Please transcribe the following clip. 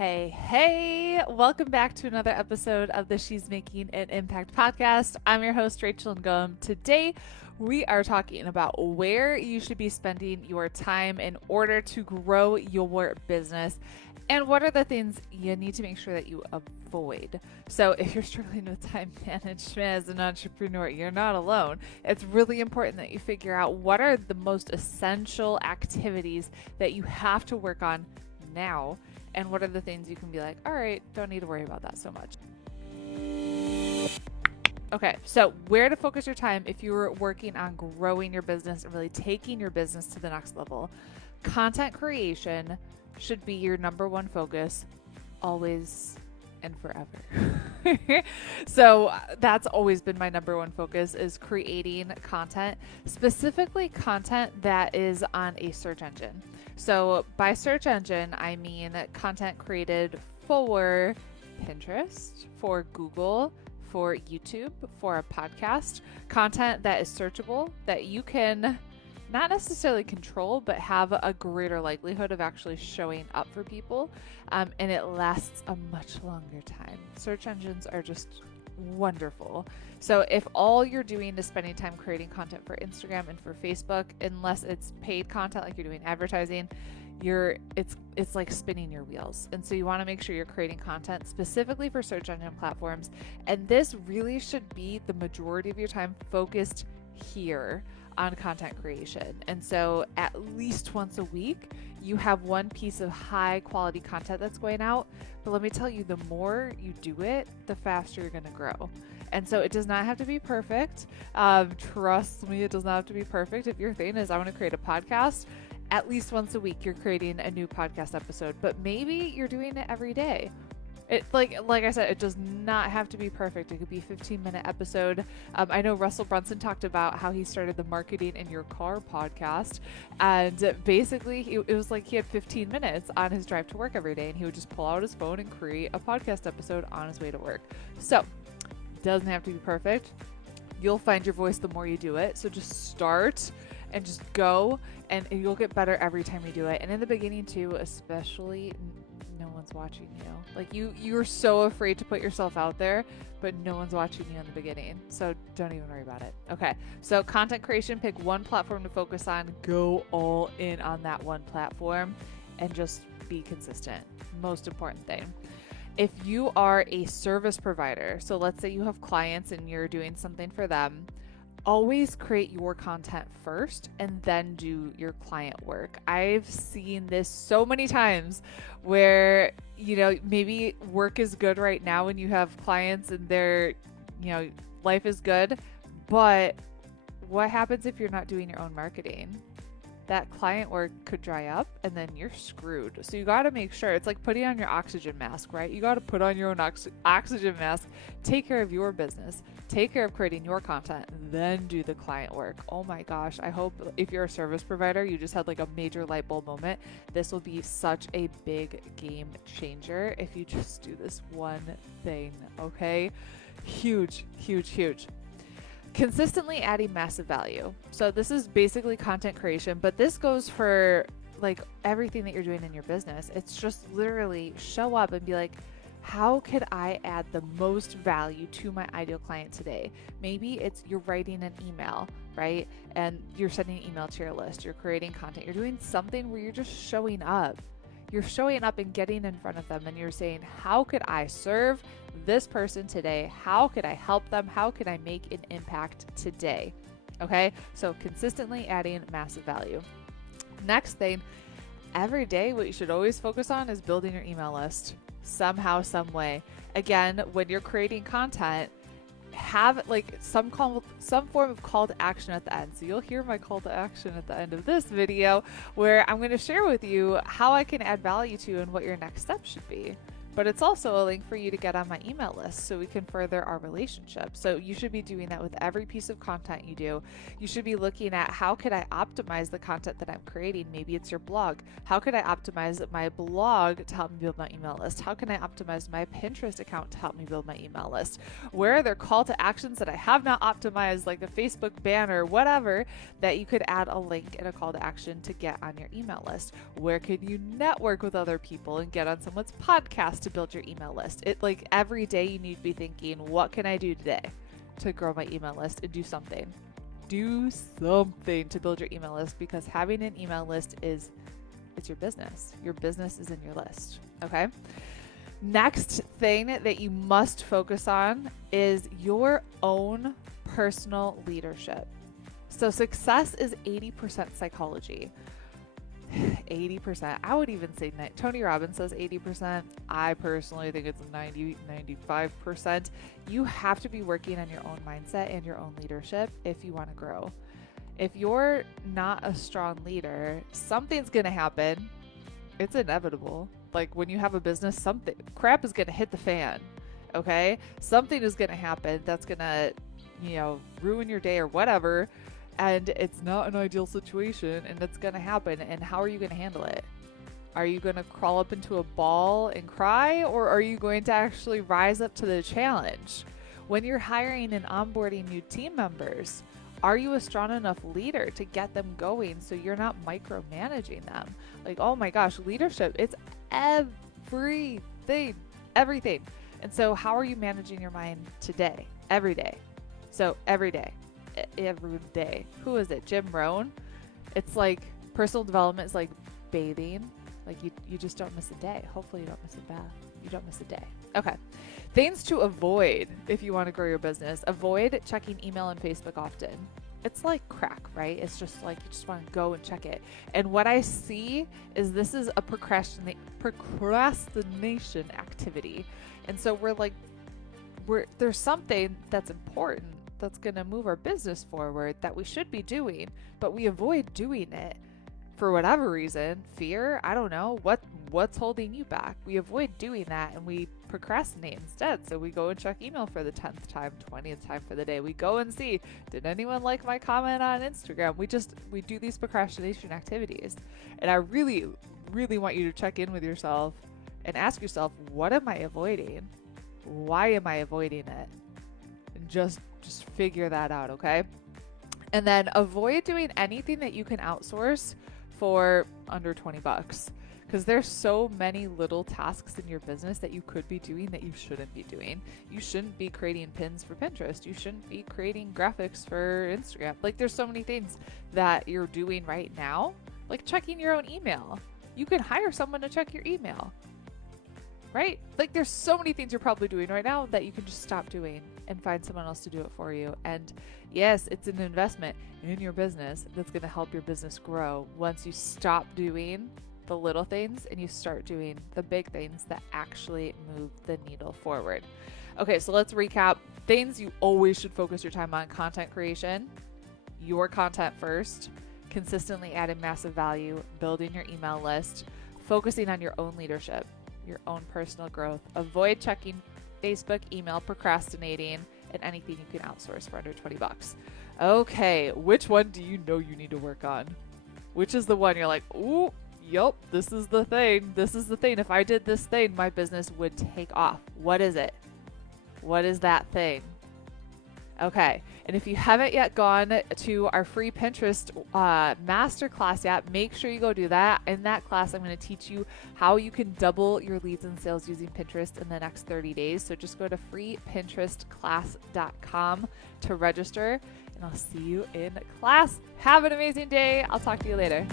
Hey, welcome back to another episode of the She's Making an Impact podcast. I'm your host, Rachel Ngom. Today, we are talking about where you should be spending your time in order to grow your business and what are the things you need to make sure that you avoid. So if you're struggling with time management as an entrepreneur, you're not alone. It's really important that you figure out what are the most essential activities that you have to work on now. And what are the things you can be like, all right, don't need to worry about that so much. Okay, so where to focus your time if you're working on growing your business and really taking your business to the next level. Content creation should be your number one focus always and forever. So that's always been my number one focus, is creating content, specifically content that is on a search engine. So by search engine, I mean content created for Pinterest, for Google, for YouTube, for a podcast, content that is searchable, that you can not necessarily control, but have a greater likelihood of actually showing up for people. And it lasts a much longer time. Search engines are just wonderful. So if all you're doing is spending time creating content for Instagram and for Facebook, unless it's paid content like you're doing advertising, it's like spinning your wheels. And so you want to make sure you're creating content specifically for search engine platforms. And this really should be the majority of your time focused here on content creation. And so at least once a week, you have one piece of high quality content that's going out. But let me tell you, the more you do it, the faster you're going to grow. And so it does not have to be perfect. Trust me, it does not have to be perfect. If your thing is, I want to create a podcast, at least once a week, you're creating a new podcast episode, but maybe you're doing it every day. It like I said, it does not have to be perfect. It could be a 15-minute episode. I know Russell Brunson talked about how he started the Marketing in Your Car podcast. And basically, it was like he had 15 minutes on his drive to work every day, and he would just pull out his phone and create a podcast episode on his way to work. So it doesn't have to be perfect. You'll find your voice the more you do it. So just start and just go, and you'll get better every time you do it. And in the beginning too, especially, no one's watching you. Like you're so afraid to put yourself out there, but no one's watching you in the beginning. So don't even worry about it. Okay. So content creation, pick one platform to focus on, go all in on that one platform, and just be consistent. Most important thing. If you are a service provider, so let's say you have clients and you're doing something for them, always create your content first and then do your client work. I've seen this so many times where, maybe work is good right now when you have clients and their, life is good, but what happens if you're not doing your own marketing? That client work could dry up and then you're screwed. So you got to make sure, it's like putting on your oxygen mask, right? You got to put on your own oxygen mask, take care of your business, take care of creating your content, then do the client work. Oh my gosh. I hope if you're a service provider, you just had like a major light bulb moment. This will be such a big game changer if you just do this one thing. Okay. Huge, huge, huge. Consistently adding massive value. So this is basically content creation, but this goes for like everything that you're doing in your business. It's just literally show up and be like, how could I add the most value to my ideal client today? Maybe it's you're writing an email, right? And you're sending an email to your list, you're creating content, you're doing something where you're just showing up. You're showing up and getting in front of them and you're saying, how could I serve this person today? How could I help them? How could I make an impact today? Okay, so consistently adding massive value. Next thing, every day, what you should always focus on is building your email list somehow, some way. Again, when you're creating content, have like some form of call to action at the end. So you'll hear my call to action at the end of this video, where I'm going to share with you how I can add value to you and what your next step should be. but it's also a link for you to get on my email list so we can further our relationship. So you should be doing that with every piece of content you do. You should be looking at, how could I optimize the content that I'm creating? Maybe it's your blog. How could I optimize my blog to help me build my email list? How can I optimize my Pinterest account to help me build my email list? Where are there call to actions that I have not optimized, like a Facebook banner, whatever, that you could add a link and a call to action to get on your email list? Where could you network with other people and get on someone's podcast to build your email list? It, like, every day you need to be thinking, what can I do today to grow my email list, and do something. Do something to build your email list, because having an email list it's your business. Your business is in your list. Okay. Next thing that you must focus on is your own personal leadership. So success is 80% psychology. 80%. I would even say Tony Robbins says 80%. I personally think it's 90, 95%. You have to be working on your own mindset and your own leadership if you want to grow. If you're not a strong leader, something's going to happen. It's inevitable. Like when you have a business, something crap is going to hit the fan. Okay? Something is going to happen that's going to, ruin your day or whatever. And it's not an ideal situation, and it's going to happen. And how are you going to handle it? Are you going to crawl up into a ball and cry, or are you going to actually rise up to the challenge? When you're hiring and onboarding new team members, are you a strong enough leader to get them going so you're not micromanaging them? Like, oh my gosh, leadership, it's everything. And so how are you managing your mind today? Every day. So every day. Who is it? Jim Rohn? It's like personal development is like bathing. Like you just don't miss a day. Hopefully you don't miss a bath. You don't miss a day. Okay. Things to avoid if you want to grow your business. Avoid checking email and Facebook often. It's like crack, right? It's just like you just want to go and check it. And what I see is this is a procrastination activity. And so there's something that's important that's going to move our business forward that we should be doing, but we avoid doing it for whatever reason. Fear, I don't know, what's holding you back? We avoid doing that and we procrastinate instead. So we go and check email for the 10th time, 20th time for the day. We go and see, did anyone like my comment on Instagram? We do these procrastination activities. And I really, really want you to check in with yourself and ask yourself, what am I avoiding? Why am I avoiding it? And just figure that out, okay? And then avoid doing anything that you can outsource for under $20, because there's so many little tasks in your business that you could be doing that you shouldn't be doing. You shouldn't be creating pins for Pinterest. You shouldn't be creating graphics for Instagram. Like, there's so many things that you're doing right now, like checking your own email. You can hire someone to check your email, right? Like, there's so many things you're probably doing right now that you can just stop doing and find someone else to do it for you. And yes, it's an investment in your business that's going to help your business grow once you stop doing the little things and you start doing the big things that actually move the needle forward. Okay, so let's recap. Things you always should focus your time on: content creation, your content first, consistently adding massive value, building your email list, focusing on your own leadership, your own personal growth. Avoid checking Facebook, email, procrastinating, and anything you can outsource for under $20. Okay, which one do you know you need to work on? Which is the one you're like, ooh, yup, this is the thing. This is the thing. If I did this thing, my business would take off. What is it? What is that thing? Okay, and if you haven't yet gone to our free Pinterest masterclass yet, make sure you go do that. In that class, I'm going to teach you how you can double your leads and sales using Pinterest in the next 30 days. So just go to freepinterestclass.com to register, and I'll see you in class. Have an amazing day. I'll talk to you later.